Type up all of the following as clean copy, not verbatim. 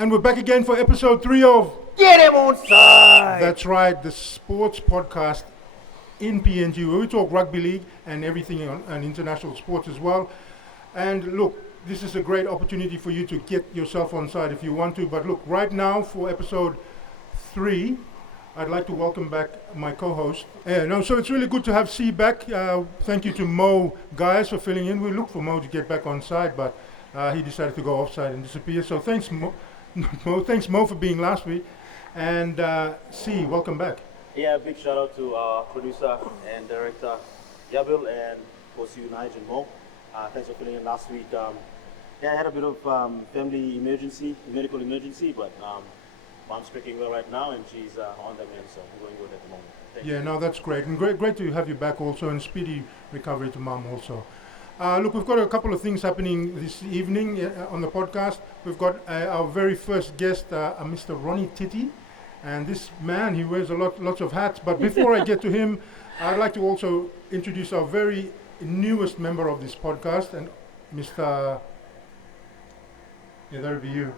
And we're back again for episode 3 of Get'em Onside! That's right, the sports podcast in PNG where we talk rugby league and everything on international sports as well. And look, this is a great opportunity for you to get yourself on side if you want to. But look, right now for episode 3, I'd like to welcome back my co-host. So it's really good to have C back. Thank you to Mo guys for filling in. We looked for Mo to get back on side, but he decided to go offside and disappear. So thanks Mo. Thanks Mo for being last week. And C, welcome back. Yeah, big shout out to our producer and director Yabil and of course you, Nige and Mo. Thanks for filling in last week. I had a bit of family emergency, medical emergency, but mom's speaking well right now and she's on the mend, so we're going good at the moment. Thank you. No, that's great. And great to have you back also, and speedy recovery to mom also. Look, we've got a couple of things happening this evening on the podcast. We've got our very first guest, Mr. Ronnie Tete. And this man, he wears lots of hats. But before I get to him, I'd like to also introduce our very newest member of this podcast, and Mr. Yeah, that'll be you.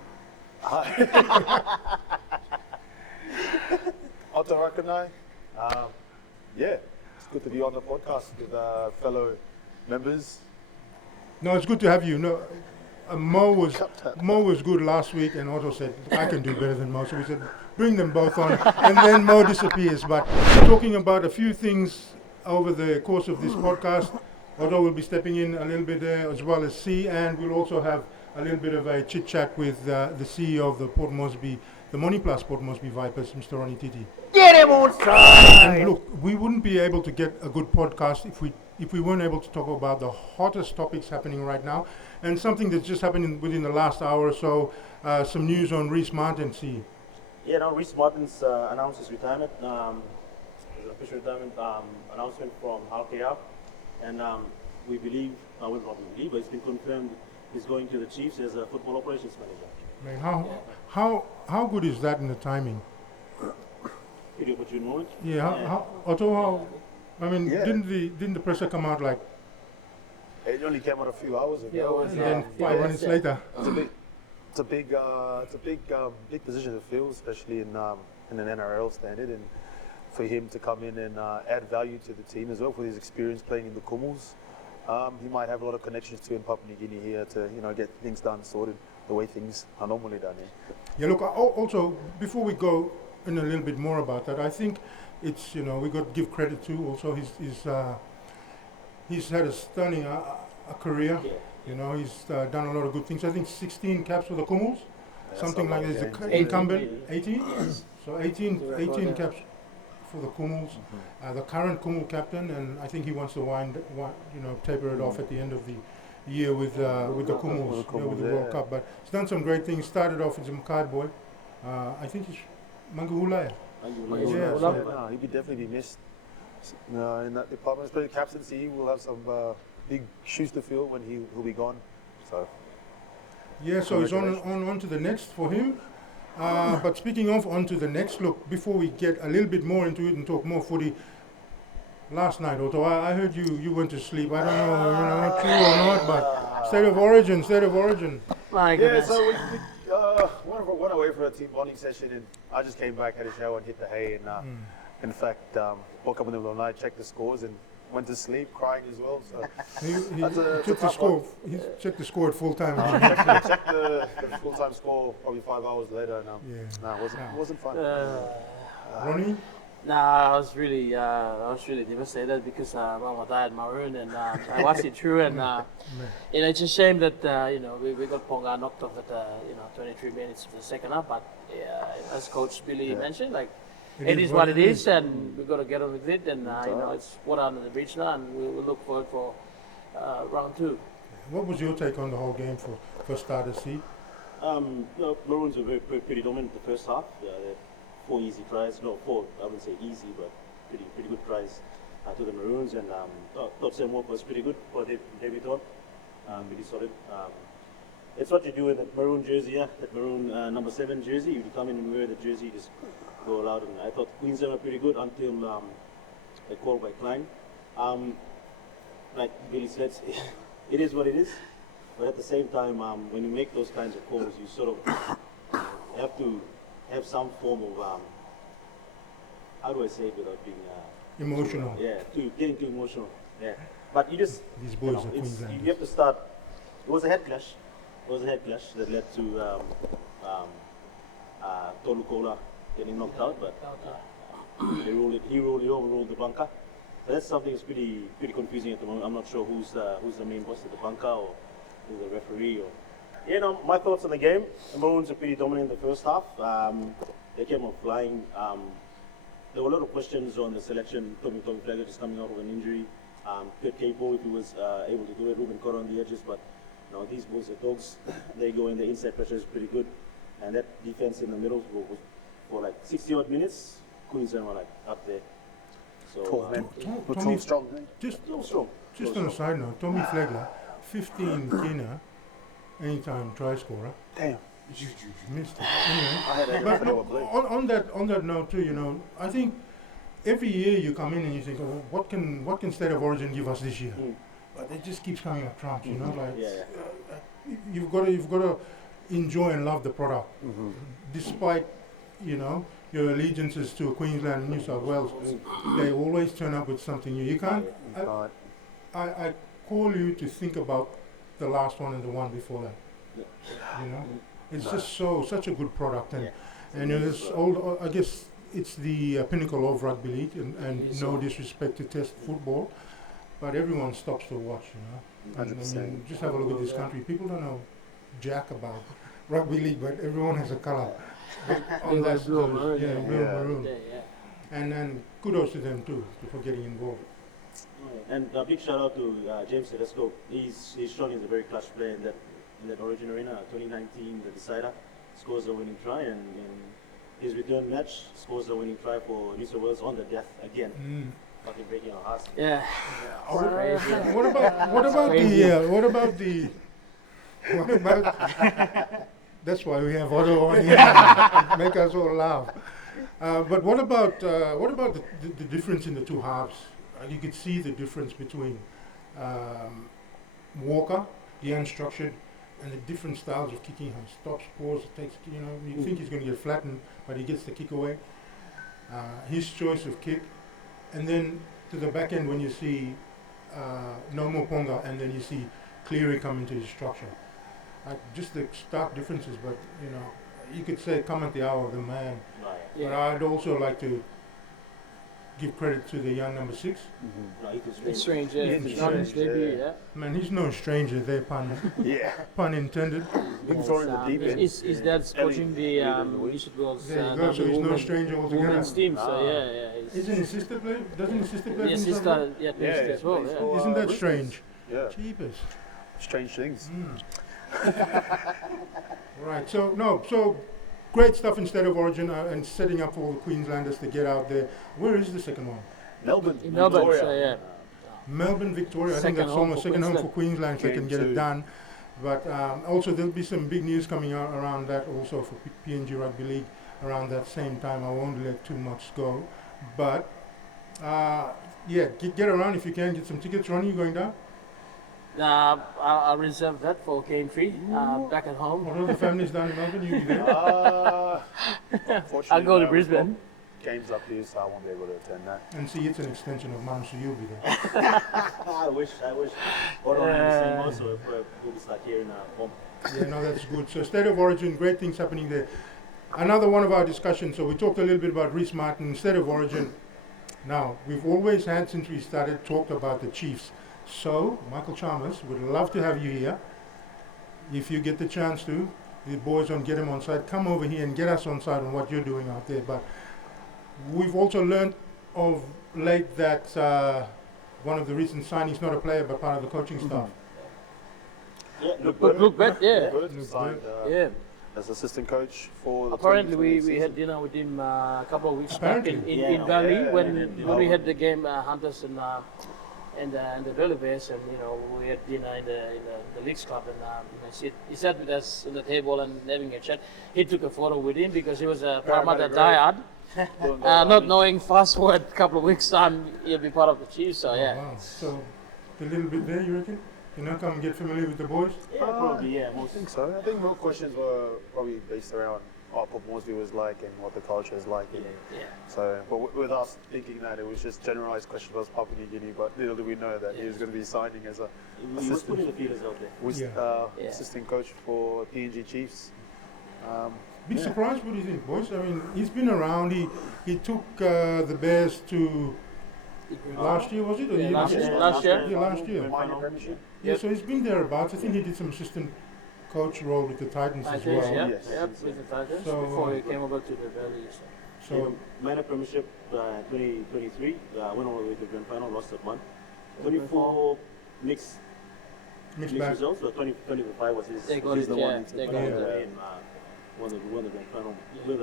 Otto Rakanai. It's good to be on the podcast with fellow members. No, it's good to have you. No, Mo was good last week, and Otto said, I can do better than Mo. So we said, bring them both on, and then Mo disappears. But talking about a few things over the course of this podcast, Otto will be stepping in a little bit there, as well as C, and we'll also have a little bit of a chit-chat with the CEO of the Port Moresby, the Moniplus Port Moresby Vipers, Mr. Ronnie Tete. Get'em Onside! And look, we wouldn't be able to get a good podcast if we weren't able to talk about the hottest topics happening right now, and something that's just happened within the last hour or so, some news on Reece Martin. C. Yeah, no, Reece Martin's announced his retirement, his official retirement announcement from RKR, and we believe, well, not we believe, but it's been confirmed he's going to the Chiefs as a football operations manager. Man, how good is that in the timing? Pretty opportune moment. Otto, Yeah. didn't the presser come out like It only came out a few hours ago. and then 5 minutes later? It's a big position to fill, especially in an NRL standard, and for him to come in and add value to the team as well for his experience playing in the Kumals. He might have a lot of connections to in Papua New Guinea here to get things done, sorted the way things are normally done here. Yeah, look, also, before we go in a little bit more about that, I think it's, we got to give credit to also he's had a stunning career. Yeah. He's done a lot of good things. I think 16 caps for the Kumals, something like this. that. The incumbent, 18? So 18 caps for the Kumals. The current Kumal captain, and I think he wants to taper it off at the end of the year with the Kumals, with the World Cup. But he's done some great things. Started off as a Makai boy. I think he's Manguhulaya. Yeah, he could definitely be missed in that department. Especially captaincy, he will have some big shoes to fill when he'll be gone. So He's on to the next for him. But speaking of on to the next, look, before we get a little bit more into it and talk more footy, last night, Otto, I heard you went to sleep. I don't know, true or not, but State of Origin. My yeah, goodness. so we went away for a team bonding session, and I just came back, had a shower, and hit the hay, and in fact, woke up in the middle of the night, checked the scores, and went to sleep crying as well. So He a checked the tough score. one. He checked the score at full time. checked the full-time score probably 5 hours later, and it wasn't fun. Ronnie? I was really devastated because Mama died in Maroon, and I watched it through, and it's a shame that we got Ponga knocked off at 23 minutes of the second half. But as Coach Billy mentioned, it is what it is, and we've got to get on with it. And it's water under the bridge now, and we'll look forward for round 2. What was your take on the whole game for starters, C? Maroons were pretty dominant the first half. They had 4 easy tries. No, 4, I wouldn't say easy, but pretty good tries to the Maroons. And thought Sam Walker was pretty good for debutant. Really solid. It's what you do in that maroon jersey, that maroon number 7 jersey. You come in and wear the jersey, you just go out. And I thought Queensland were pretty good until the call by Klein. Like Billy said, it is what it is. But at the same time, when you make those kinds of calls, you sort of have to have some form of how do I say it without being Emotional. getting too emotional. Yeah, but you just These you boys know, are Queenslanders. you have to start. It was a head clash. That led to Tolukola getting knocked out, but he overruled the bunker. So that's something that's pretty confusing at the moment. I'm not sure who's the main boss at the bunker or who's the referee. Or my thoughts on the game. The Maroons are pretty dominant in the first half. They came off flying. There were a lot of questions on the selection. Tommy Flagler just coming out of an injury. Kurt Capo, if he was able to do it. Ruben Cotto on the edges, but these boys are dogs. They go in. The inside pressure is pretty good, and that defense in the middle was for like 60 odd minutes. Queensland were like up there. So 12 men. We're Tommy- 12 strong. Just on a side note, Tommy Flagler, 15 Kina, anytime try scorer. Damn. Missed it. Anyway. I had a But no, on that note too, I think every year you come in and you think, oh, what can State of Origin give us this year? But it just keeps coming up trumps, like you've got to enjoy and love the product, despite your allegiances to Queensland and New South Wales. They always turn up with something new. You can't. I call you to think about the last one and the one before that. It's just such a good product, and it's all. I guess it's the pinnacle of rugby league, and no disrespect to Test football, but everyone stops to watch. 100%. Just have a look at this country. People don't know jack about rugby league, but everyone has a colour. On that blue and maroon, blue and maroon. Yeah. And kudos to them too for getting involved. And a big shout out to James Tedesco. He's shown he's a very clutch player in that Origin Arena. 2019, the decider, scores the winning try, and in his return match scores the winning try for New South Wales on the death again. Fucking breaking our hearts. Yeah. What about that's why we have Otto on here, make us all laugh. But what about the difference in the two halves? You could see the difference between Walker, the unstructured, and the different styles of kicking. How he stops, pauses, takes. You think he's going to get flattened, but he gets the kick away. His choice of kick, and then to the back end when you see no more Ponga, and then you see Cleary come into his structure. Just the stark differences, but you could say come at the hour of the man. But I'd also like to give credit to the young number 6. It's strange, yeah. Ethan It's not his Strange, debut, yeah. Man, he's no stranger there, pun intended. Big throw in the deep end. His dad's coaching the New South Wales There you go, so he's no stranger altogether. women's team, so yeah. Isn't his sister play? Doesn't his sister play? Yes, for New South Wales? sister, plays as well, yeah. Isn't that strange? Yeah. Jeepers. Strange things. Right, so great stuff in State of Origin and setting up for all the Queenslanders to get out there. Where is the second one? Melbourne. In Melbourne, Victoria. so yeah. Melbourne, Victoria. I think Second that's home almost for second home for Queensland. Queensland, so they can Game get it 2. done. But also there'll be some big news coming out around that also for PNG Rugby League around that same time. I won't let too much go. But get around if you can, get some tickets. Ronnie, you going down? I'll reserve that for game 3 back at home. What are the families down in Melbourne? You be there? Unfortunately, I'll go to no, Brisbane. we've got Games up here, so I won't be able to attend that. And see, it's an extension of mine, so you'll be there. I wish. What on the same also we'll be stuck here in home. Yeah, no, that's good. So State of Origin, great things happening there. Another one of our discussions, so we talked a little bit about Reece Martin, State of Origin. Now, we've always had, since we started, talked about the Chiefs. So, Michael Chalmers, would love to have you here. If you get the chance to, the boys on Get'em Onside, come over here and get us on side on what you're doing out there. But we've also learned of late that one of the recent signings, not a player, but part of the coaching staff. Yeah, Look good, yeah. Good. Signed, Yeah. as assistant coach for the Apparently, 2020 we had season. dinner with him a couple of weeks back Apparently. in Bali when yeah. we had the game Hunters and the Burleigh Bears, and we had dinner in the Leagues Club, and he sat with us on the table and having a chat. He took a photo with him because he was a Parramatta diehard. Not knowing fast forward a couple of weeks time he'll be part of the Chiefs, so yeah. Wow. So, a little bit there, you reckon? Come and get familiar with the boys? probably, yeah. I think so. I think more questions were probably based around what Moresby was like and what the culture is like. And Yeah. so, but with us thinking that it was just generalised question about Papua New Guinea, but little do we know that he was going to be signing as a He was putting the feelers out there. was, Yeah. assistant coach for PNG Chiefs. Big surprise, what do you think, boys? I mean, he's been around. He took the Bears to last year, was it? Or Yeah, year last before? year. Last year. Yeah, last year. Minor premiership. Yeah, so he's been thereabouts. I think he did some assistant coach role with the Titans as Titans, well. yeah, Yes. yeah, with the Titans So, before he came over to the Bellies. So Minor premiership 2023, went all the way to grand final, lost at 1. 24 mixed mixed bag. results, but 2025 was his. They got he's it, the yeah, one. they got won it. the game, won the grand final. With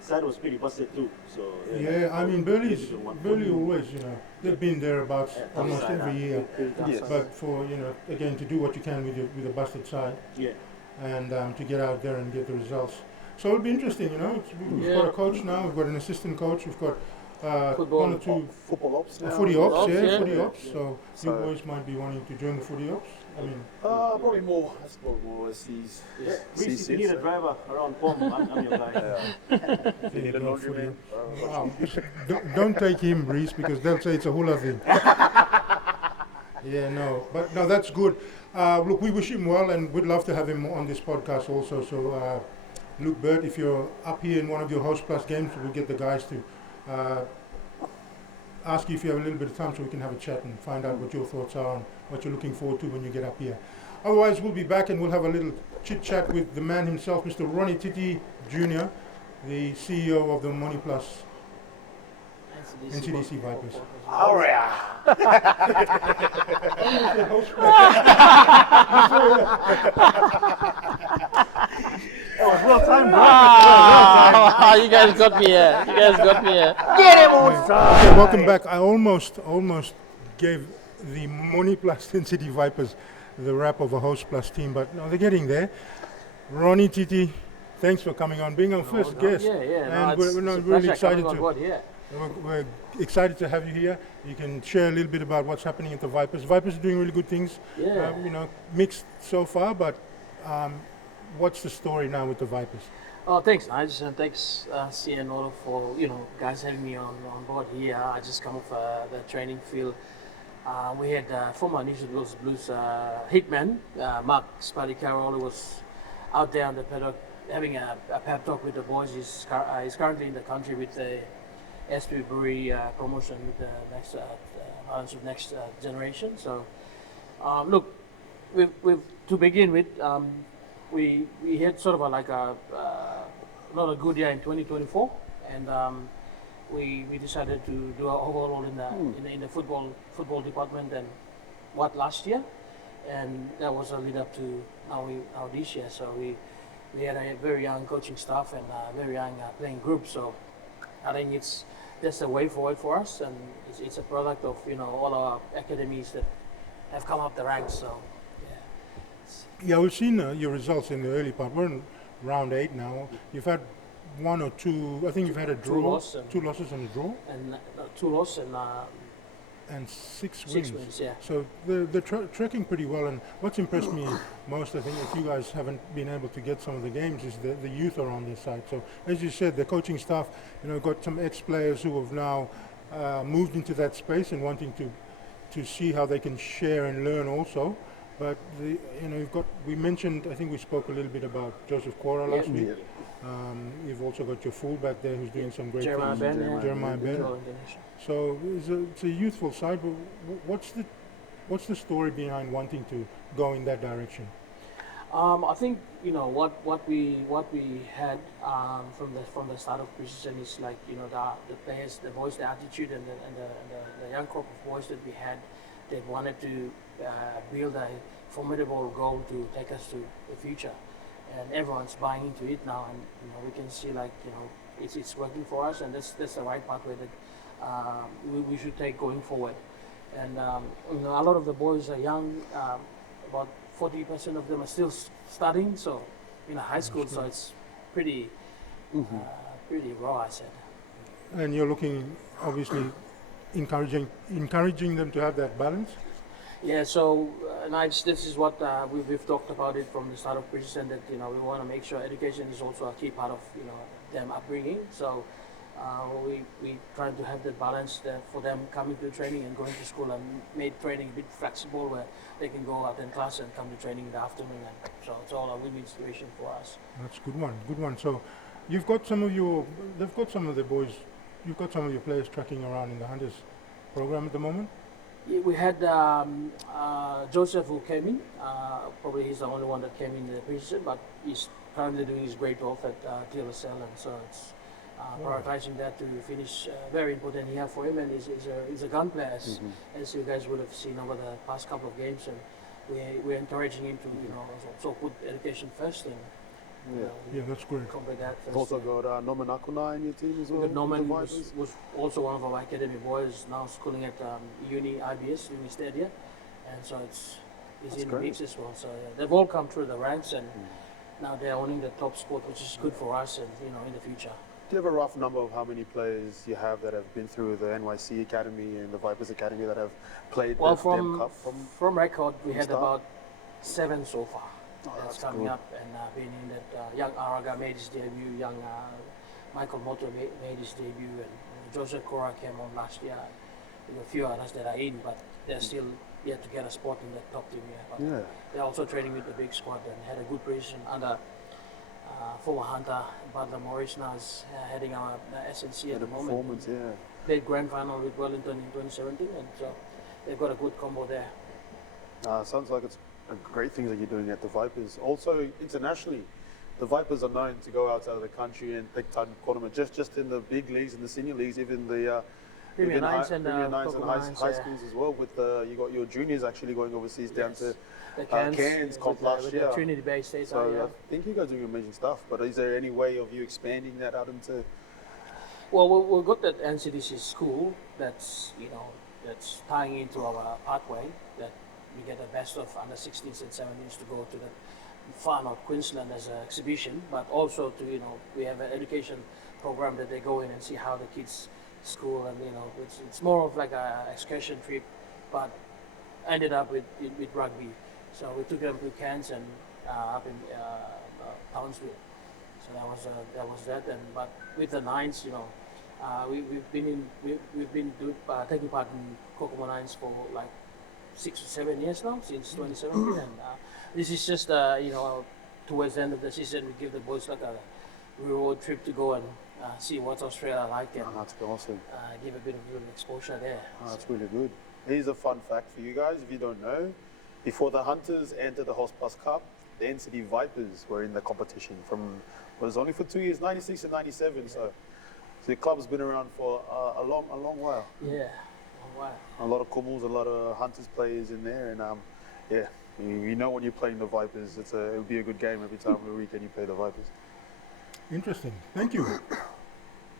side was pretty busted too. So Yeah, I mean, Burley Burley always, they've been thereabouts almost every year. Yes. But for, again, to do what you can with a busted side Yeah. and to get out there and get the results. So it'll be interesting, We've got a coach now, we've got an assistant coach, we've got Football. one or two Football ops now. footy ops, Ops, yeah. footy ops. So you So- boys might be wanting to join the footy ops. I mean, Probably more. That's probably more overseas. Yeah. See, Reece, if you need a driver around Pom, I'm your guy. You need a laundryman. wow. Don't take him, Reese, because they'll say it's a hula thing. Yeah, no, but no, that's good. Look, we wish him well, and we'd love to have him on this podcast also. So, Luke Burt, if you're up here in one of your Host Plus games, we'll get the guys to ask you if you have a little bit of time so we can have a chat and find out what your thoughts are and what you're looking forward to when you get up here. Otherwise, we'll be back and we'll have a little chit chat with the man himself, Mr. Ronnie Tete Jnr., the CEO of the Money Plus NCDC Vipers. Oh yeah. Well timed, Ah, you guys got me here. Get him onside. Okay, welcome back. I almost gave the Money Plus City Vipers the rap of a Host Plus team, but no, they're getting there. Ronnie Tete, thanks for coming on, being our first guest. Yeah. And No, we're it's a really pleasure excited coming on board, yeah. We're excited to have you here. You can share a little bit about what's happening at the Vipers. Vipers are doing really good things. Yeah. Mixed so far, but what's the story now with the Vipers? Oh, thanks, Nige, and thanks, CN Auto, for guys having me on board here. I just come off the training field. We had former New South Wales Blues hitman Mark Spuddy Carroll, who was out there on the paddock having a pep talk with the boys. He's currently in the country with the SP Brewery promotion with the next Islands of Next Generation. So, look, we've to begin with. We had sort of not a good year in 2024, and we decided to do our overhaul in the football department and last year, and that was a lead up to now this year. So we had a very young coaching staff and a very young playing group. So I think that's the way forward for us, and it's a product of all our academies that have come up the ranks. So. Yeah, we've seen your results in the early part. We're in round 8 now. You've had one or two. I think you've had a draw, two losses and a draw, And 2 losses and 6 wins. 6 wins. Yeah. So they're tracking pretty well. And what's impressed me most, I think, if you guys haven't been able to get some of the games, is the youth are on their side. So as you said, the coaching staff, got some ex-players who have now moved into that space and wanting to see how they can share and learn also. But we mentioned, I think we spoke a little bit about Joseph Cora last week. You've also got your fullback there who's doing some great Jeremiah things. Ben, Jeremiah Ben. So it's a youthful side, but what's the story behind wanting to go in that direction? I think what we had from the start of preseason is the players, the boys, the attitude, and the young crop of boys that we had that wanted to build a formidable goal to take us to the future, and everyone's buying into it now, and we can see it's working for us, and that's the right pathway that we should take going forward. And a lot of the boys are young, about 40% of them are still studying, so high school, so it's pretty raw, I said. And you're looking, obviously, encouraging them to have that balance. Yeah, so this is what we've talked about it from the start of preseason, that we want to make sure education is also a key part of them upbringing. So we try to have that balance for them coming to training and going to school, and made training a bit flexible where they can go attend class and come to training in the afternoon, and so it's all a win-win situation for us. That's good one. Good one. So you've got some of your, they've got some of the boys, you've got some of your players tracking around in the Hunters program at the moment. Yeah, we had Joseph who came in. Probably he's the only one that came in the preseason, but he's currently doing his grade 12 at TLSL, and so it's prioritizing that to finish. Very important year for him, and he's a gun player, as you guys would have seen over the past couple of games, and we're encouraging him to also put education first, and Yeah, that's great. complete that first. You've also got Norman Akuna in your team as well. But Norman with the was, Vipers. was also one of our academy boys, now schooling at Uni Stadia, and so he's That's in great. the mix as well. So they've all come through the ranks, and now they're owning the top spot, which is good for us, and in the future. Do you have a rough number of how many players you have that have been through the NYC Academy and the Vipers Academy that have played Well, the Dem Cup? from record, we from had start? about 7 so far. Oh, That's that's coming good. up, and being in that young Araga made his debut, young Michael Moto made his debut, and Joseph Cora came on last year. There were a few others that are in, but they're still yet to get a spot in the top team here. But Yeah. they're also training with the big squad and had a good position under former Hunter Butler Morris, now is heading our SNC at The the moment. performance, yeah. Played grand final with Wellington in 2017, and so they've got a good combo there. Sounds like it's a great thing that you're doing at the Vipers. Also, internationally, the Vipers are known to go outside of the country and take time tournament, just in the big leagues and the senior leagues, even the Premier even Nines and Premier Nines and Coco Nines, high yeah. schools as well. With you got your juniors actually going overseas down Yes. to The Cairns, with, comp last with year. the Trinity-based states. So yeah. I think you guys are doing amazing stuff. But is there any way of you expanding that out into? Well, we've got that NCDC school that's that's tying into our pathway, that we get the best of under 16s and 17s to go to the far north Queensland as an exhibition, but also to we have an education program that they go in and see how the kids school, and it's more of like a excursion trip, but ended up with rugby. So we took them to Cairns and up in Townsville. So that was that. And but with the Nines, we've been taking part in Kokomo Nines for like 6 or 7 years now, since 2017, and this is just towards the end of the season we give the boys like a road trip to go and see what Australia like, and That's awesome. give a bit of exposure there. That's really good. Here's a fun fact for you guys, if you don't know. Before the Hunters entered the Horse Plus Cup, the NCD Vipers were in the competition was only for 2 years, 96 and 97. So the club's been around for a long while. Yeah. Oh, wow. A lot of Kummels, a lot of Hunters players in there, and you know when you're playing the Vipers, it'll be a good game every time of the weekend you play the Vipers. Interesting. Thank you.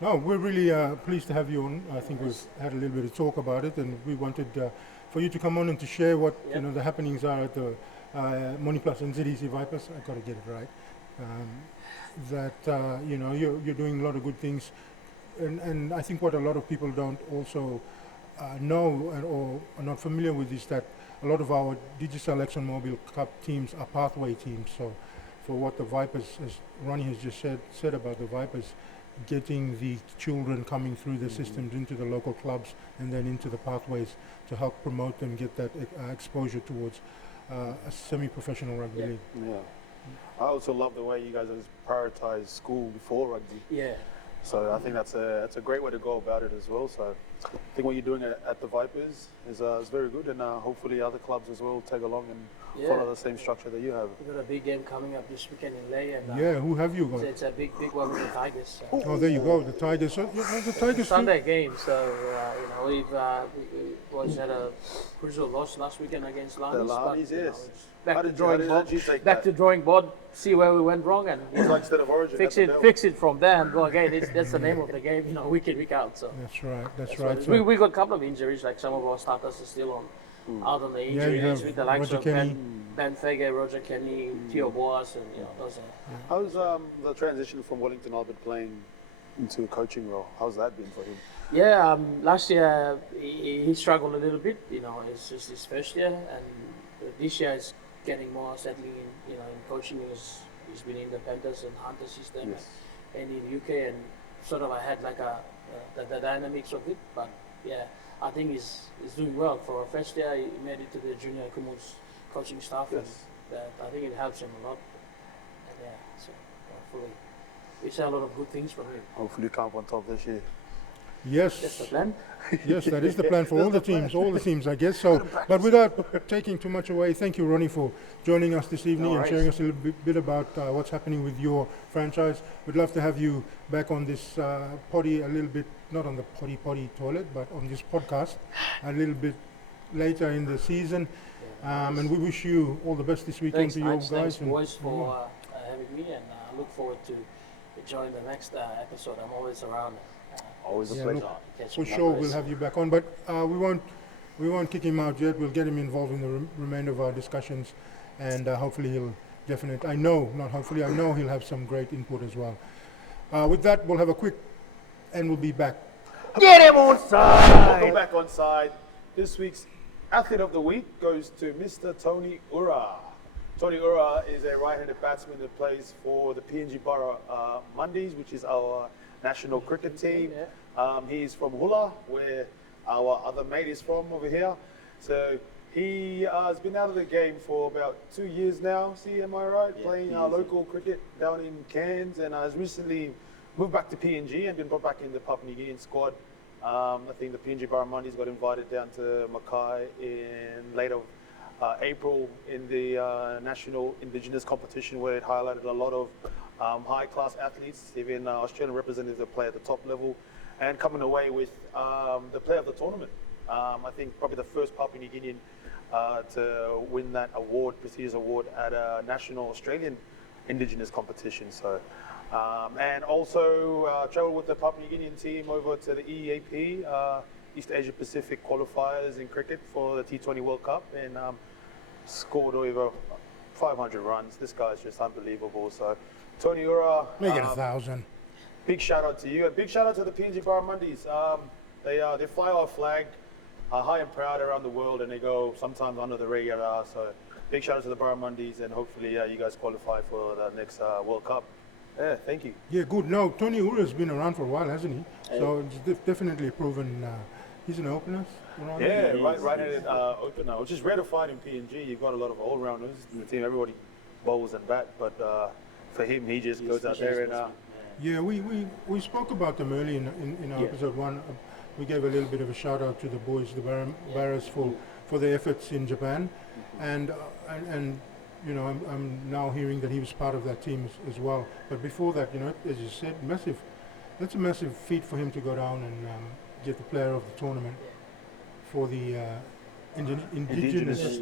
No, we're really pleased to have you on. I think we've had a little bit of talk about it, and we wanted for you to come on and to share what Yep. the happenings are at the Moni Plus NZDC Vipers. I got to get it right. You're doing a lot of good things, and I think what a lot of people don't also know or are not familiar with is that a lot of our Digital Action Mobile Cup teams are pathway teams. So for what the Vipers, as Ronnie has just said about the Vipers, getting the children coming through the systems into the local clubs and then into the pathways to help promote them, get that exposure towards a semi-professional rugby league. Yeah. I also love the way you guys have prioritized school before rugby. Yeah. So I think that's a great way to go about it as well. So I think what you're doing at the Vipers is very good, and hopefully other clubs as well tag along and follow the same structure that you have. We've got a big game coming up this weekend in Ley, and Who have you got? it's a big one with the Tigers. Oh, there you go, the Tigers. So, the Tigers. Sunday game, so we boys had a crucial loss last weekend against The Lanis. Lanis, yes. It's back How to did drawing you board. take Back to that? drawing board. See where we went wrong, and It's like instead of Origin, fix that's a it from there and go again. That's the name of the game, week in, week out. So That's right. That's that's right. what it is. So, We got a couple of injuries, like some of our starters are still out on the injury you list have with the likes Roger of Kenny. Ben Fege, Roger Kenny, Theo Boas, and those are. How's the transition from Wellington Albert playing into a coaching role. How's that been for him? Yeah, last year he struggled a little bit. You know, it's just his first year, and this year is getting more settling in. You know, in coaching, he's been in the Panthers and Hunter system, Yes. and in UK, and sort of I had like the dynamics of it. But yeah, I think he's doing well for a first year. He made it to the junior Kumul's coaching staff, and Yes. that I think it helps him a lot. And yeah, so hopefully we see a lot of good things from him. Hopefully, come up on top this year. Yes. That's the plan. Yes, that is the plan for all the teams, I guess. So, but without taking too much away, thank you, Ronnie, for joining us this evening and sharing us a little bit about what's happening with your franchise. We'd love to have you back on this potty a little bit, not on the potty toilet, but on this podcast a little bit later in the season. And we wish you all the best this weekend Thanks, to you Nigel. guys. Thanks, boys, for having me, and I look forward to join the next episode. I'm always around. Always a Yeah, pleasure. look, for sure, we'll have you back on, but we won't kick him out yet. We'll get him involved in the remainder of our discussions, and hopefully he'll I know he'll have some great input as well. With that, we'll have a quick, and we'll be back. Get'em Onside! Welcome back on side. This week's Athlete of the Week goes to Mr. Tony Ura. Tony Ura is a right-handed batsman that plays for the PNG Borough Mondays, which is our national cricket team. He's from Hula, where our other mate is from over here. So he has been out of the game for about 2 years now. See, am I right? Yeah, Playing easy. local cricket down in Cairns, and has recently moved back to PNG and been brought back in the Papua New Guinean squad. I think the PNG Borough Mondays got invited down to Mackay in late of April in the national Indigenous competition, where it highlighted a lot of high-class athletes, even Australian representatives that play at the top level, and coming away with the player of the tournament. I think probably the first Papua New Guinean to win that award, prestigious award, at a national Australian Indigenous competition. So, and also travelled with the Papua New Guinean team over to the EAP, East Asia Pacific qualifiers in cricket for the T20 World Cup, and scored over 500 runs. This guy's just unbelievable. So, Tony Ura, Make it 1,000. big shout out to you, and big shout out to the PNG Borough Mondays. They fly our flag high and proud around the world, and they go sometimes under the radar. So big shout out to the Borough Mondays, and hopefully you guys qualify for the next World Cup. Yeah, thank you. Yeah, good. No, Tony Ura's been around for a while, hasn't he? So it's definitely proven he's an opener. around Yeah, here. right-handed opener, which is rare to find in PNG. You've got a lot of all-rounders in the team. Everybody bowls and bat, but for him, he just goes out there and Yeah, we spoke about them early in our episode 1. We gave a little bit of a shout out to the boys, the Barras, for their efforts in Japan, and you know, I'm now hearing that he was part of that team as well. But before that, you know, as you said, that's a massive feat for him to go down and get the player of the tournament for the indigenous.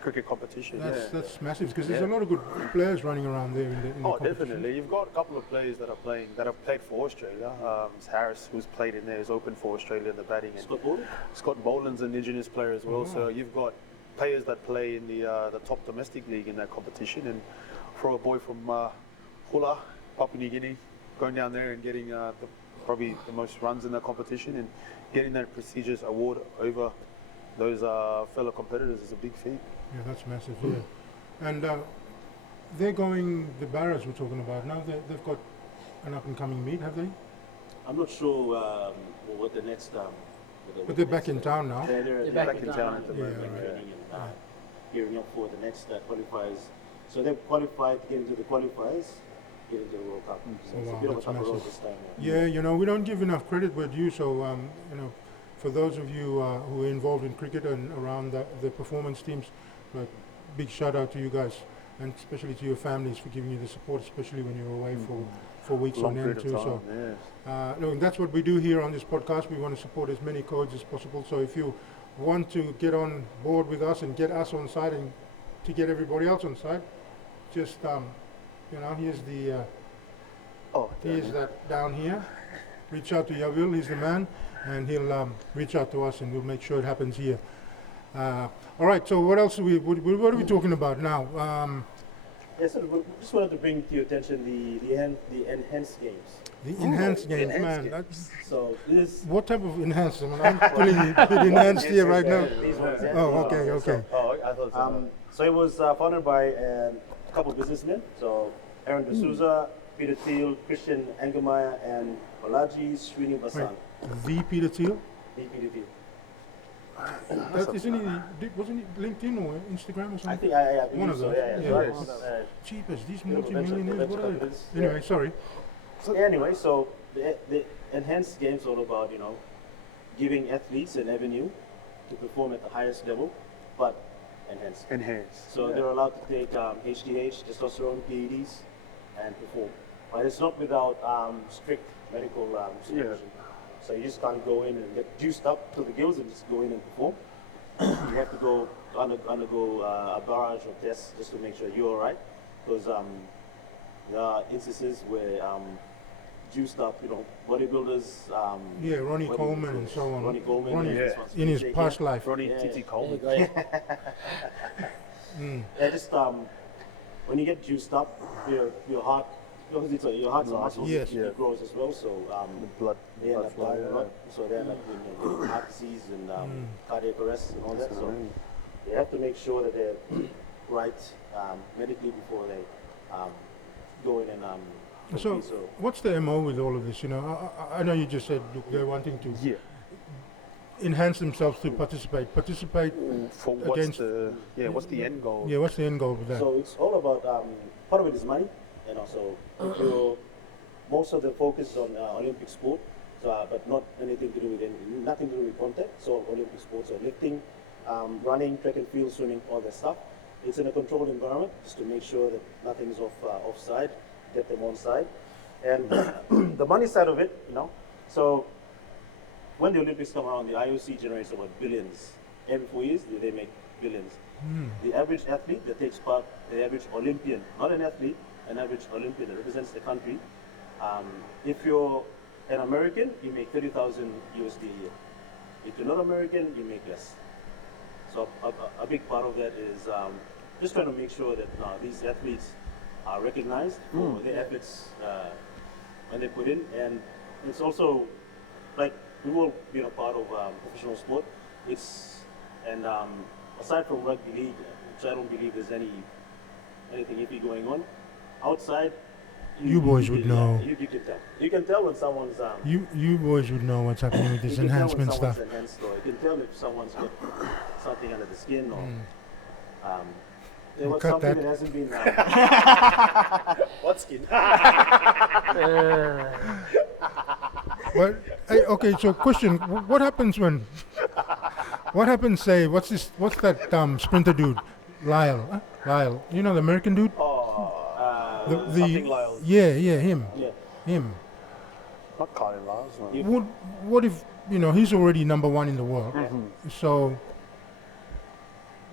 cricket competition. That's massive, because there's a lot of good players running around there in the competition. Definitely. You've got a couple of players that have played for Australia. Harris, who's played in there, is open for Australia in the batting. And Scott Boland's an Indigenous player as well. So you've got players that play in the top domestic league in that competition. And for a boy from Hula, Papua New Guinea, going down there and getting probably the most runs in that competition and getting that prestigious award over those fellow competitors is a big feat. Yeah, that's massive. Yeah, and they're going. The Barras we're talking about now. They've got an up and coming meet, have they? I'm not sure what the next. But they're back in town now. They're back back in in town at the Yeah, moment, right. training and gearing up for the next qualifiers. So they've qualified to get into the qualifiers, get into the World Cup. So Oh, it's wow, a bit of a that's tougher road massive. this time. Yeah, you know, we don't give enough credit where due. So you know, for those of you who are involved in cricket and around the performance teams, like, big shout out to you guys, and especially to your families for giving you the support, especially when you're away for weeks Long on end period too. of time, So yes. look, that's what we do here on this podcast. We want to support as many codes as possible. So if you want to get on board with us and get us on side and to get everybody else on side, just you know, here's the here's that down here. Reach out to Yavil, he's the man, and he'll reach out to us, and we'll make sure it happens here. All right. So what else what are we talking about now? Yes, sir. We just wanted to bring to your attention the enhanced games. The enhanced games, enhanced man. games. That's, So this. what type of enhanced? I mean, I'm feeling it enhanced here right now. These ones, yeah. Oh, These okay, ones, okay. Oh, I thought so. So it was founded by a couple of businessmen. So Aaron D'Souza, Peter Thiel, Christian Angermeyer, and Balaji Srinivasan. The Peter Thiel? Peter Thiel. Isn't he? Wasn't he LinkedIn or Instagram or something? I think I One believe of so. those. Yeah. Yeah. So, Cheapest, these bit of a venture- multi-millionaires. venture What are they? capitalists, Anyway, yeah. sorry. Anyway, so the enhanced games all about giving athletes an avenue to perform at the highest level, but enhanced. Enhanced. So they're allowed to take HGH, testosterone, PEDs, and perform. But it's not without strict medical supervision. So you just can't go in and get juiced up to the gills and just go in and perform. You have to go undergo a barrage of tests just to make sure you're all right. Because there are instances where juiced up, bodybuilders. Yeah, Ronnie bodybuilders, Coleman and so on. Ronnie Coleman. Ronnie, yeah, this one's in his PJ past here. life. Ronnie Yeah. Tete Jnr. There you go. Yeah, just when you get juiced up, your heart, your heart's a muscle. Yes. It grows as well. So Blood. they end blood up flow, dying a yeah. lot. So they end up with heart disease and cardiac arrest and all that. So Right. you have to make sure that they're right medically before they go in and So, compete. what's the MO with all of this? I know you just said, look, they're wanting to Yeah. enhance themselves to participate. For Against- what's the end goal? Yeah, what's the end goal with that? So it's all about part of it is money, and also if you're most of the focus is on Olympic sport, but not anything to do with nothing to do with contact. So Olympic sports, so lifting, running, track and field, swimming, all that stuff. It's in a controlled environment just to make sure that nothing's offside, get them on side, and the money side of it, So when the Olympics come around, the IOC generates about billions every 4 years. They make billions. The average athlete that takes part, the average Olympian, not an athlete, an average Olympian that represents the country. If you're an American, you make 30,000 USD a year. If you're not American, you make less. So a big part of that is just trying to make sure that these athletes are recognized for their efforts when they put in, and it's also like we've all been a part of professional sport. Aside from rugby league, which I don't believe there's anything iffy going on, outside. You boys would know. You can tell. You can tell when someone's. You boys would know what's happening with this you can tell when enhancement someone's stuff. enhanced, or you can tell if someone's got something under the skin, or there We'll was cut something that. that hasn't been. What skin? But hey, okay, so question: what happens when? What happens? Say, what's that sprinter dude, Lyle? Huh? Lyle, you know the American dude? Something Lyles. Yeah, him. Yeah. Him. Not Kyle Lyles. No. You- What if he's already number one in the world? So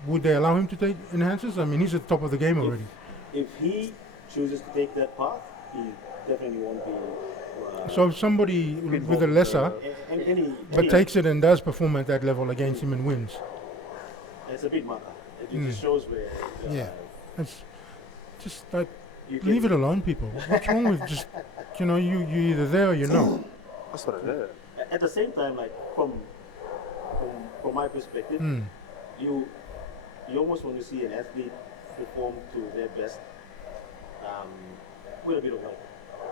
would they allow him to take enhancers? I mean, he's at the top of the game already. If he chooses to take that path, he definitely won't be. So if somebody with a lesser but takes it and does perform at that level against him and wins, It's a big matter. It just shows where. yeah, it's just like You leave it can, alone, people. What's wrong with just you either there or you're not. That's what it is. at the same time, like from my perspective, you almost want to see an athlete perform to their best with a bit of help.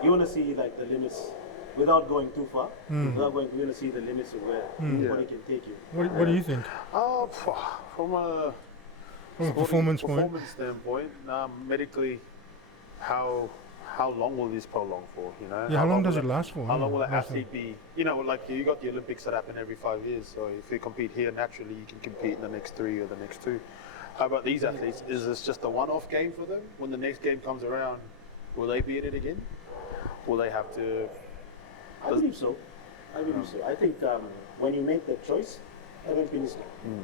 You want to see like the limits without going too far. You want to see the limits of where your body can take you. What do you think From a from a performance point? performance standpoint, medically, how long will this prolong for? Yeah, how long does it last for? How long will an Last athlete be? Like you got the Olympics that happen every 5 years. So if you compete here naturally, you can compete in the next 3 or the next 2. How about these athletes? Is this just a one-off game for them? When the next game comes around, will they be in it again? Will they have to? I believe so. I think when you make that choice, everything is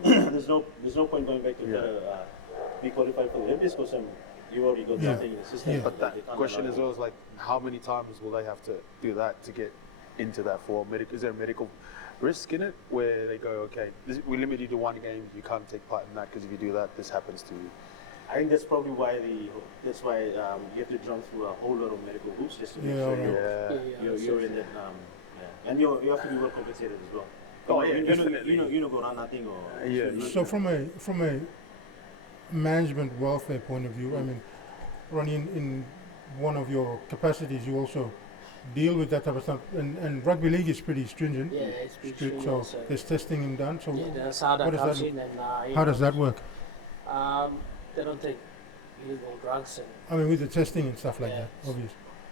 there's no point going back to be qualified for the Olympics because you already got something in the system. Yeah. But They that can't question allow as well is like, how many times will they have to do that to get into that for medical? Is there a medical risk in it where they go, okay, we limit you to one game, you can't take part in that because if you do that, this happens to you? I think that's probably why you have to jump through a whole lot of medical hoops just to make Yeah, sure alright. you're in that. And you have to be well compensated as well. Oh, yeah, definitely. You know, go around nothing or. Yeah. So from a management welfare point of view, I mean, Ronnie, in one of your capacities, you also deal with that type of stuff, and rugby league is pretty stringent. Yeah, it's pretty strict, stringent, so so there's testing and done. So yeah, that's how that what does comes that- in, and how does that work? They don't take illegal drugs, and I mean, with the testing and stuff like Yeah. that,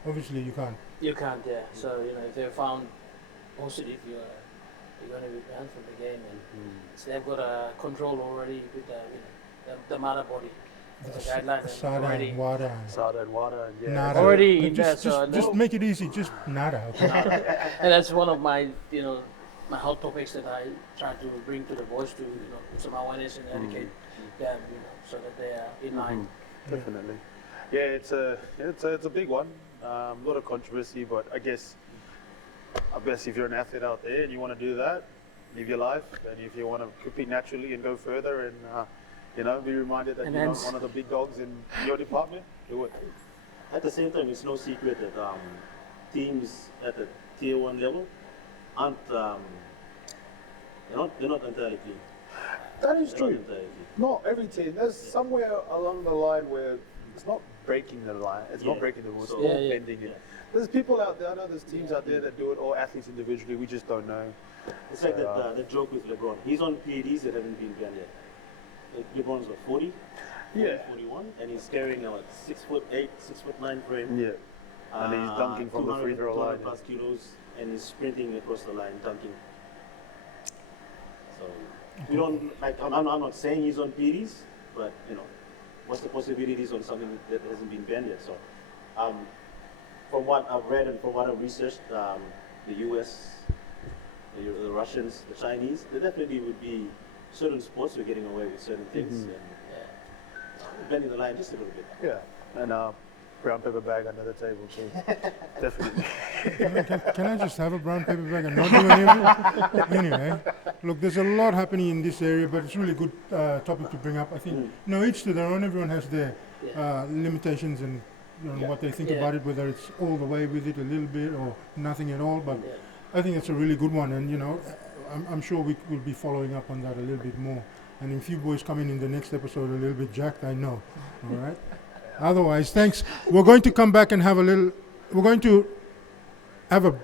obviously you can't. you can't. Yeah, so if they're found positive, you're going to be banned from the game, and so they've got a control already with the mother body. The guideline is Sada already and wada. Sada and water and yeah. Nada. Already in just, there, so just make it easy. Just nada. Okay? and that's one of my my hot topics that I try to bring to the boys to put some awareness and educate them, so that they are in line. Definitely. Yeah, it's a big one. A lot of controversy, but I guess if you're an athlete out there and you want to do that, live your life, and if you want to compete naturally and go further and be reminded that And you're not then one of the big dogs in your department, do it. At the same time, it's no secret that teams at the tier 1 level aren't they're not entirely clean. That is They're not true. entirely clean. Not every team. There's somewhere along the line where it's not breaking the line. It's not Yeah. breaking the rules. So- It's not Yeah, yeah. bending it. Yeah. There's people out there. I know there's teams out there that do it, or athletes individually. We just don't know. It's like that joke with LeBron. He's on PEDs that haven't been banned yet. LeBron's what, 40? Yeah. 41, and he's carrying a 6'8", 6'9" frame. Yeah. And he's dunking from the free throw line. 200 plus kilos, and he's sprinting across the line, dunking. So you don't like. I'm not saying he's on PEDs, but what's the possibilities on something that hasn't been banned yet? So, from what I've read and from what I've researched, the US, the Russians, the Chinese, there definitely would be certain sports who are getting away with certain things and bending the line just a little bit. Yeah. And brown paper bag under the table too. Definitely. Can I just have a brown paper bag and not do any of it? Anyway, look, there's a lot happening in this area, but it's really good topic to bring up. I think each to their own. Everyone has their limitations and what they think Yeah. about it, whether it's all the way with it a little bit or nothing at all. But Yeah. I think it's a really good one, and I'm sure we will be following up on that a little bit more. And if you boys come in the next episode a little bit jacked, I know. All right. Otherwise, thanks. We're going to come back and have a little. We're going to have a.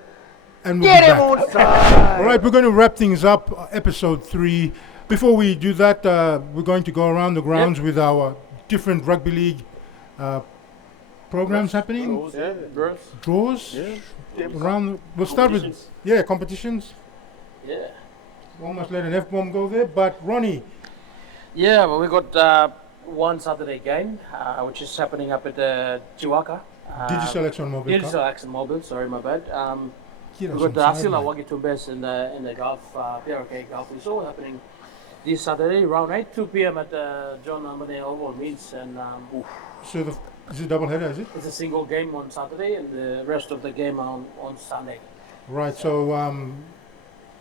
And we'll be Get'em back. Onside! All right, we're going to wrap things up, episode 3. Before we do that, we're going to go around the grounds with our different rugby league programs happening. Yeah. Draws. Yeah. Around. We'll start with Competitions. competitions. Yeah. Almost let an F-bomb go there, but Ronnie. Yeah, well, we got one Saturday game, which is happening up at the Chiwaka. Digital Action Mobile Cup. Digital Action Mobile, sorry, my bad. Get We've us got the on Asila sideline. Wagi Tumbes in the Gulf, PRK Gulf Resort happening this Saturday, round 8, 2 p.m. at the John Amane Oval Meets. And So is it double header, is it? it's a single game on Saturday and the rest of the game on Sunday. Right, so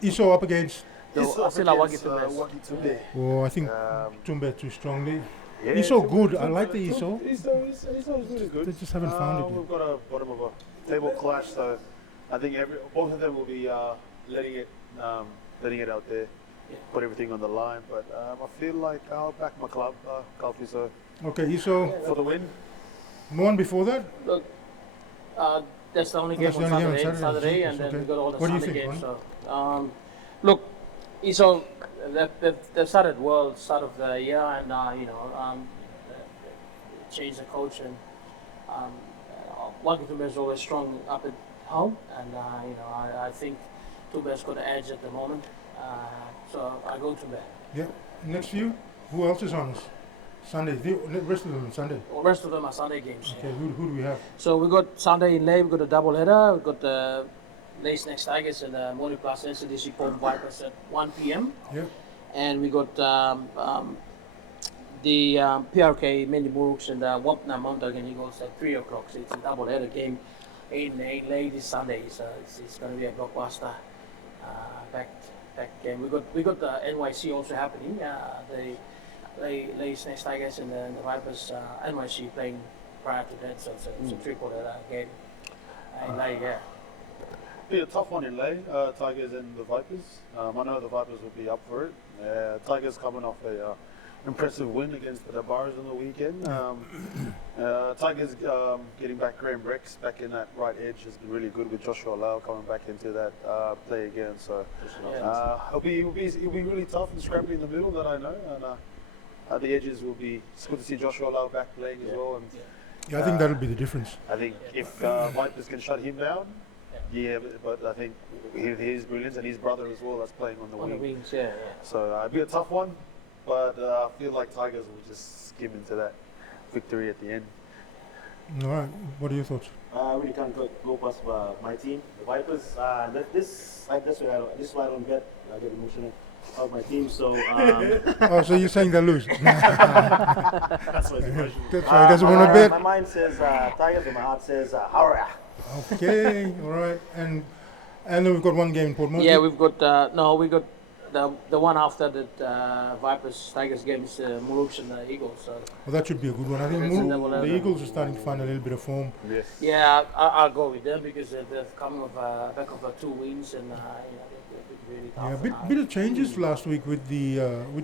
ISO up against, Asila Wagi Tumbes. oh, I think Um, Tumbe too strongly. Yeah, ISO Tumbe- good. I like Tumbe- the ISO. ISO is good. They just haven't found it yet. We've got a bottom of a table clash, so I think both of them will be letting it out there, Yeah. put everything on the line. But I feel like I'll back my club, Gulf ISO, Okay, ISO. for the win. One before that? Look, that's the only Oh, game that's on the only game on Saturday, Saturday, and then okay. we got all the What do you Sunday think, games. So, look, ISO, they've started well start of the year, and changed the coach, and Wagi Tumbe is always strong up at home, and I think Tumbe's got an edge at the moment, so I go Tumbe. Yeah. Next few. Who else is on Sunday? The rest of them on Sunday. The rest of them are Sunday games. Okay, who do we have? So we got Sunday in Lay, we got a double header, we got the Lace Next Tigers and the Moni Plus NCDC Pom Vipers at 1 p.m. Yeah. And we got the PRK Mini Muruks and the Wampna Mountain Eagles at 3 o'clock. So it's a double header game in Lay this Sunday. So it's going to be a blockbuster back game. We got the NYC also happening. The Ladies next Tigers and the Vipers NYC playing prior to that, so it's a triple game. Yeah. Be a tough one in Ley, Tigers and the Vipers. I know the Vipers will be up for it. Tigers coming off a impressive win against the Bars on the weekend. Tigers getting back Graham Rex back in that right edge has been really good with Joshua Lau coming back into that play again. So it'll be really tough and scrappy in the middle, that I know. And the edges will be. It's good to see Joshua Lau back playing as well. And, Yeah, I think that'll be the difference. I think if Vipers can shut him down, but I think his brilliance and his brother as well that's playing on the On the wing. wings, yeah. So it'll be a tough one, but I feel like Tigers will just skim into that victory at the end. All right, what are your thoughts? I really can't go past my team, the Vipers. This is why I don't bet. I get emotional about my team. So Oh, so you're saying they'll lose? that's why it's emotional. That's why he doesn't want to bet. My mind says Tigers, and my heart says hurrah. Okay, all right. And then we've got one game in Port Moresby. Yeah, we've got we got the one after that Vipers Tigers game is Muruks and the Eagles. So Well, that should be a good one. I think the Eagles are starting to find a little bit of form. Yes. yeah, I'll go with them because they've come back of 2 wins and they're really tough. Yeah, bit of changes last week with the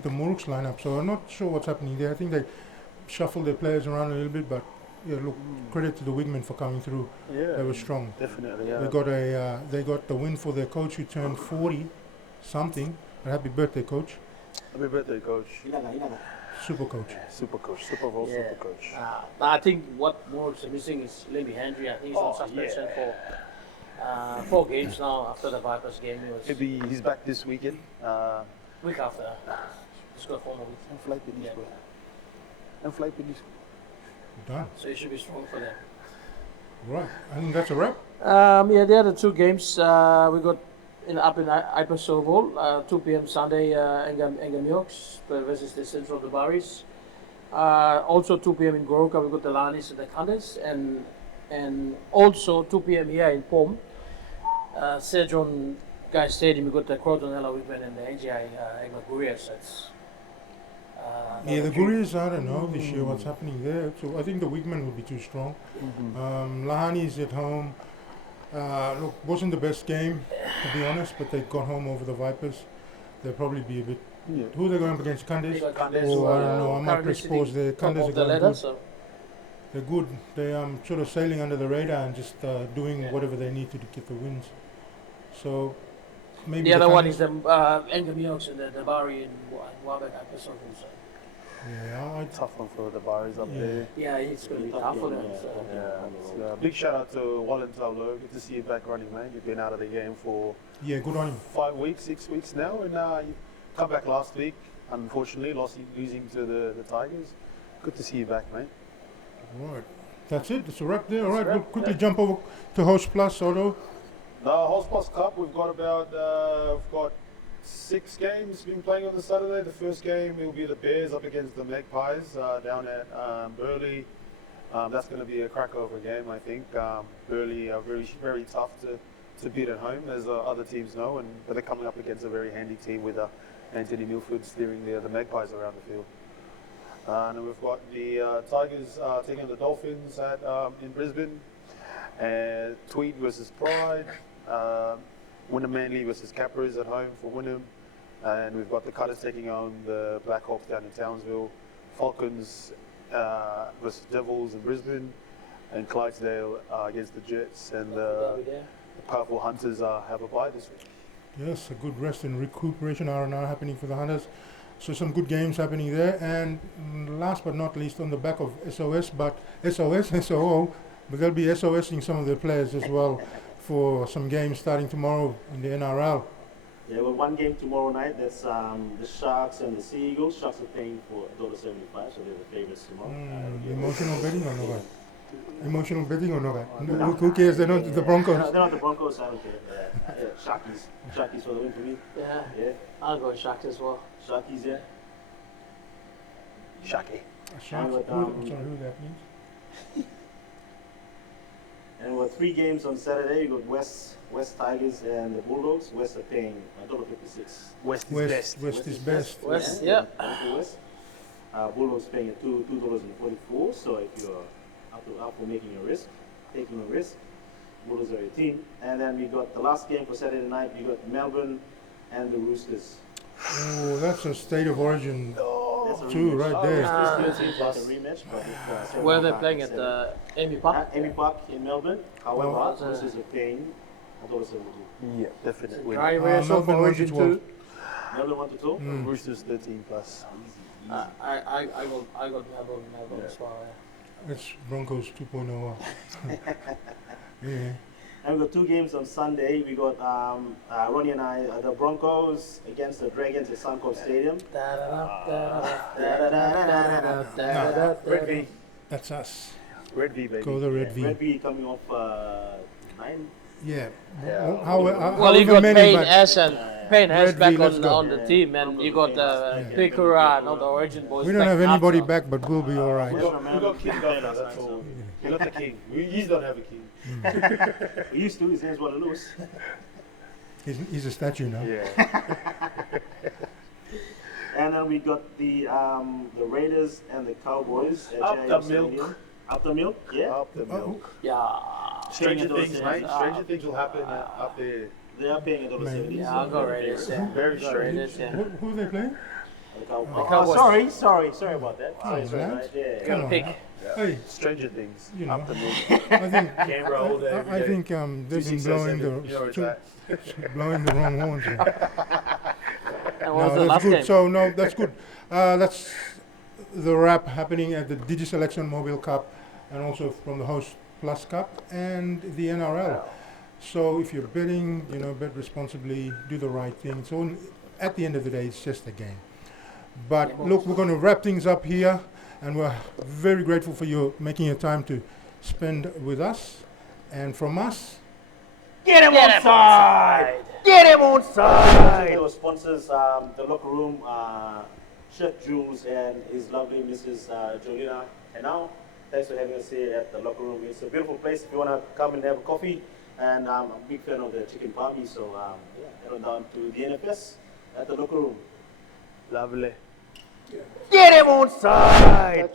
Moruks lineup. So I'm not sure what's happening there. I think they shuffled their players around a little bit, but yeah, look, credit to the Wigmen for coming through. Yeah. They were strong. Definitely. Yeah. They got the win for their coach who turned 40 something. Happy birthday, coach. Happy birthday, coach. Super coach. Super coach. Super Bowl Yeah. super coach. I think what Muruks are missing is Lemmy Hendry. I think he's on suspension for 4 games now after the Vipers game. He was He's back this weekend. week after. He's got 4 more weeks. And flight with this Yeah. way. And flight with this. Done. So it should be strong for them. Right. I think that's a wrap. Yeah, the other 2 games we got up in Ipers Oval, 2 p.m. Sunday, Engam Yorks versus the Central Dubaris. Also 2 p.m. in Goroka, we got the Lanis and the Kandis, and also 2 p.m. here in Pom, Sir John Guy Stadium, we got the Crotonella Wigmen and the AGI Egma Gurias. Yeah, the Gurias, I don't know this year what's happening there. So I think the Wigmen will be too strong. Lahani's at home. Look, wasn't the best game, to be honest, but they got home over the Vipers. They'll probably be a bit. Yeah. Who are they going up against? Candice? They got Candice, Oh, who I are, don't know. I might currently press pause sitting there. top Candice are of the going ladder, good. so They're good. They sort of sailing under the radar and just doing whatever they need to get the wins. So maybe the other one Candice- is the Engam Yorks and the Bari and Warbeck Ipers Oval. So Yeah, Tough one for the Bars up Yeah. there. yeah, it's going to be tough for them. So. Yeah. Big shout out to Wallen Taulo. Good to see you back running, mate. You've been out of the game for yeah, good on him. 5 weeks, 6 weeks now, and you come back last week. Unfortunately, losing to the Tigers. Good to see you back, mate. Right. That's it. It's a wrap there. All right, wrap, we'll quickly jump over to Host Plus, Otto. The House Cup, we've got we've got 6 games been playing on the Saturday. The first game will be the Bears up against the Magpies down at Burleigh. That's going to be a crackover game, I think. Burleigh are very tough to beat at home, as other teams know, but they're coming up against a very handy team with Anthony Milford steering the Magpies around the field. And we've got the Tigers taking on the Dolphins in Brisbane, and Tweed versus Pride. Wynnum Manly versus Capras at home for Wynnum, and we've got the Cutters taking on the Blackhawks down in Townsville, Falcons versus Devils in Brisbane, and Clydesdale against the Jets, and the Powerful Hunters have a bye this week. Yes, a good rest and recuperation R&R happening for the Hunters. So some good games happening there. And last but not least, on the back of SOO, but they'll be SOSing some of their players as well for some games starting tomorrow in the NRL. Yeah, well, one game tomorrow night. That's the Sharks and the Sea Eagles. Sharks are paying for $1.75, so they're the favourites tomorrow. Emotional betting or no? Emotional betting or no? Who cares? They're not the Broncos. They're not the Broncos. I don't care. Sharkies for the win for me. Yeah, I'll go with Sharks as well. Sharkies, yeah. Shaki. Sharks. I'm sorry, who that means? And with 3 games on Saturday, you got West Tigers and the Bulldogs. West are paying $1.56. West is best. West is best. West, yeah. Okay, West. Bulldogs paying at $2.44. So if you're up for taking a risk, Bulldogs are your team. And then we got the last game for Saturday night. We got Melbourne and the Roosters. Oh, that's a state of origin That's a too, rematch. right there. Roosters 13 plus a rematch, but with, Where they're Park playing at instead. Amy Park. Amy Park in Melbourne. However, Oh. Roosters are paying $1.72. Yeah, definitely. Win. Dry race of Melbourne origin 1-12. too. Melbourne 1-2. Mm. Roosters 13 plus. Easy. I got Melbourne as well. It's Broncos 2.0. Yeah. And we got two games on Sunday. We got Ronnie and I, the Broncos against the Dragons at Suncorp Stadium. Red V. That's us. Red V, baby. Go the Red V. Red V coming off 9. Yeah. Yeah. How, Well, you however got many, Payne but S and Payne S Red back V, let's on, go. on the team, and you got Pikura, not the origin boys. we don't back have anybody after. back, but we'll be all right. We got King Governor, that's all. We got the king. We don't have a king. We used to. His name's Wallaroos. He's a statue now. Yeah. And then we got the Raiders and the Cowboys. At Up the JIM milk. Stadium. Up the milk. Yeah. Up the milk. Yeah. Stranger Those things, things, mate. Stranger things will happen up there. They are paying $1.70. Yeah, I'll go Raiders. Yeah. Very I'll go strange. Raiders, yeah. Who are they playing? Cowboys. Sorry about that. Oh, Sorry, lads. yeah. Come on. Pick. now. Hey, Stranger things. You know. Up the milk. I think Canberra all day, every I day. think they've been blowing 2607, you know where it's the at. blowing the wrong horns. Here. And what was No, the that's last good. game? So no, that's good. That's the wrap happening at the DigiSelection Mobile Cup, and also from the Host Plus Cup and the NRL. So if you're betting, bet responsibly, do the right thing. So at the end of the day, it's just a game. But look, we're going to wrap things up here, and we're very grateful for you making your time to spend with us. And from us, Get'em Onside! Get'em Onside! Our sponsors, the locker room, Chef Jules and his lovely Mrs. Jolina. And now, thanks for having us here at the locker room. It's a beautiful place if you want to come and have a coffee. And I'm a big fan of the chicken palmy, so head on down to the NFS at the locker room. Lovely. Get him on side!